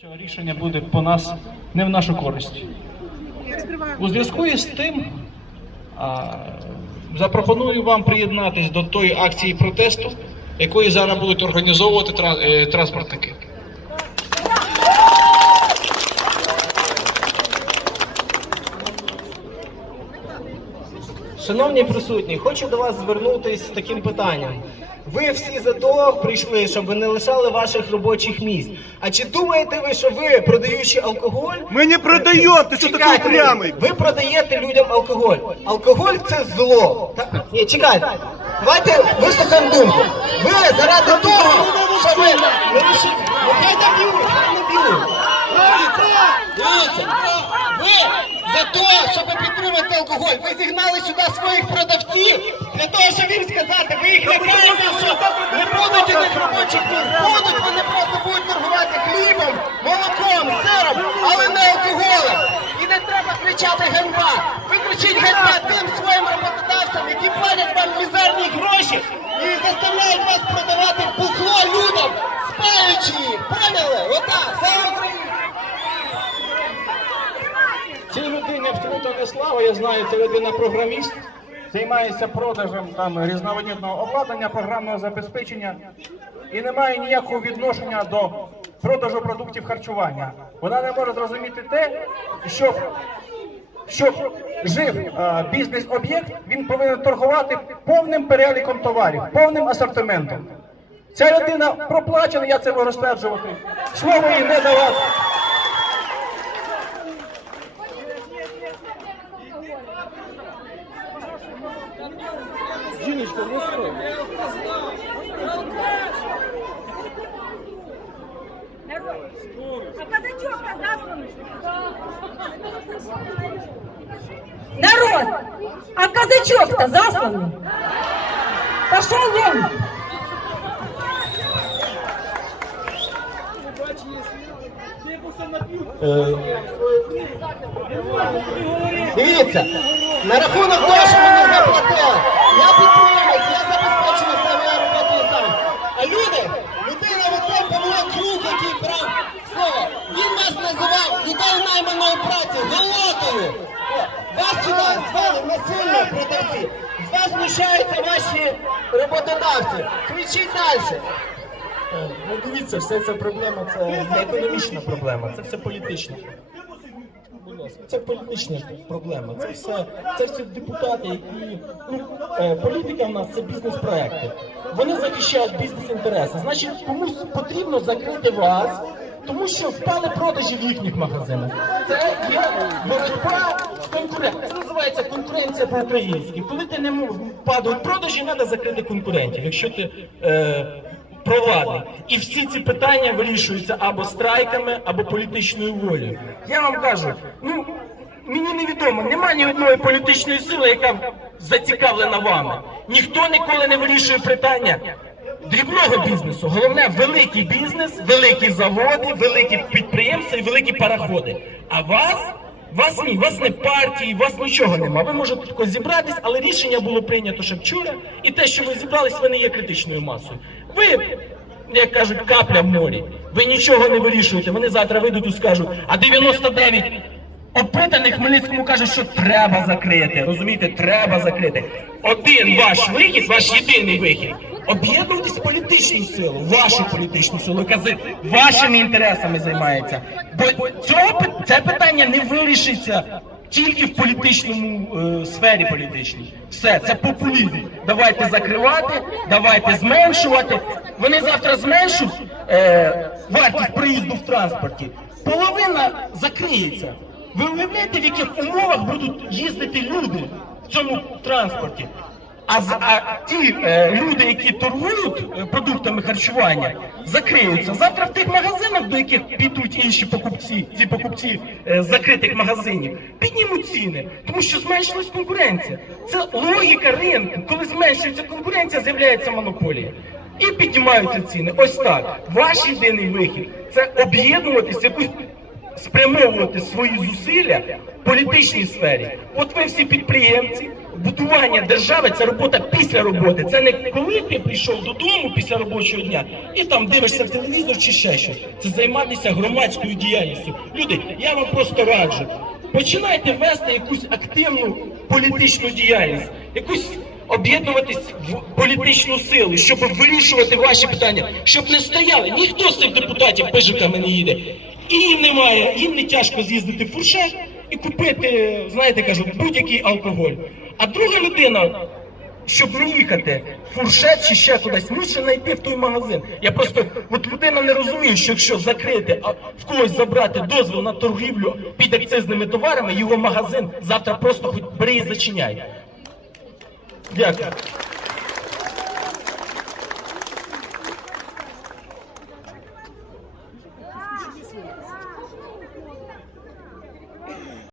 що рішення буде по нас не в нашу користь. У зв'язку із тим а, запропоную вам приєднатись до тої акції протесту, якої зараз будуть організовувати е, транспортники. Шановні присутні, хочу до вас звернутися з таким питанням. Ви всі за того прийшли, щоб ви не лишали ваших робочих місць. А чи думаєте ви, що ви, продаючи алкоголь, Мы не продаем, ты что такой Чекайте, упрямый? ви продаєте людям алкоголь. Алкоголь це зло. Та, ні, чекайте. Давайте вислухаємо думку. Ви заради того, що ви не рішили. Алкоголь, ви зігнали сюди своїх продавців для того, щоб їм сказати, ви їх лякаєте, що не будуть у них робочих місць, будуть, вони просто будуть торгувати хлібом, молоком, сиром, але не алкоголем. І не треба кричати ганьба. Ви кричіть ганьба тим своїм роботодавцям, які платять вам мізерні гроші і заставляють вас продавати бухло людям, спаючи їх. Поняли? Отак, слава Україні! Цій людині абсолютно не слава, я знаю, це людина програміст, займається продажем там різновидного обладнання, програмного забезпечення і не має ніякого відношення до продажу продуктів харчування. Вона не може зрозуміти те, що щоб жив е, бізнес-об'єкт, він повинен торгувати повним переліком товарів, повним асортиментом. Ця людина проплачена, я це можу стверджувати. Слово їй не давати. А казачок-то. Народ, а казачок-то засланный. Пошел вон. Дивіться, на рахунок того, що мені заплатили. Я підприємець, я забезпечую своєю роботою сам. А люди, людина виконувала круг, який брав слово. Він вас називав людей найманої праці, голотою. Вас сюди звали насильно продавці. З вас знущаються ваші роботодавці. Кричіть далі. Ну дивіться, вся ця проблема це не економічна проблема, це все політична. Це політична проблема. Це все, це все депутати, які ну е, політика в нас це бізнес-проекти. Вони захищають бізнес-інтереси. Значить, комусь потрібно закрити вас, тому що впали продажі в їхніх магазинах. Це є боротьба з. Це називається конкуренція по-українськи. Коли ти не падають продажі, треба закрити конкурентів. Якщо ти е, провладний. І всі ці питання вирішуються або страйками, або політичною волею. Я вам кажу, ну мені невідомо, немає ні одної політичної сили, яка зацікавлена вами. Ніхто ніколи не вирішує питання. Дрібного бізнесу, головне великий бізнес, великі заводи, великі підприємства і великі пароходи. А вас, вас ні, вас не партії, вас нічого нема. Ви можете тако зібратись, але рішення було прийнято ще вчора, і те, що ви зібрались, ви не є критичною масою. Ви, як кажуть, капля в морі. Ви нічого не вирішуєте. Вони завтра вийдуть і скажуть, а 99 опитаних Хмельницькому кажуть, що треба закрити. Розумієте, треба закрити. Один ваш вихід, ваш єдиний вихід. Об'єднуйтесь політичну силу, вашу політичну силу, яка з вашими інтересами займається. Бо цього це питання не вирішиться тільки в політичному е, сфері політичній. Все, це популізм. Давайте закривати, давайте зменшувати. Вони завтра зменшуть е, вартість проїзду в транспорті. Половина закриється. Ви уявляєте, в яких умовах будуть їздити люди в цьому транспорті? А, а ті е, люди, які торгують е, продуктами харчування, закриються. Завтра в тих магазинах, до яких підуть інші покупці, ці покупці е, закритих магазинів, піднімуть ціни, тому що зменшилась конкуренція. Це логіка ринку. Коли зменшується конкуренція, з'являється монополія. І піднімаються ціни. Ось так. Ваш єдиний вихід це об'єднуватися якусь спрямовувати свої зусилля в політичній сфері. От ви всі підприємці, будування держави це робота після роботи. Це не коли ти прийшов додому після робочого дня і там дивишся в телевізор чи ще щось. Це займатися громадською діяльністю. Люди, я вам просто раджу. Починайте вести якусь активну політичну діяльність, якусь об'єднуватись в політичну силу, щоб вирішувати ваші питання, щоб не стояли. Ніхто з цих депутатів пижиками не їде. І їм немає, їм не тяжко з'їздити в фуршет і купити, знаєте, кажуть, будь-який алкоголь. А друга людина, щоб не їхати фуршет чи ще кудись, мусить знайти в той магазин. Я просто, от людина не розуміє, що якщо закрити, а в когось забрати дозвіл на торгівлю під акцизними товарами, його магазин завтра просто хоч бери і зачиняй. Дякую.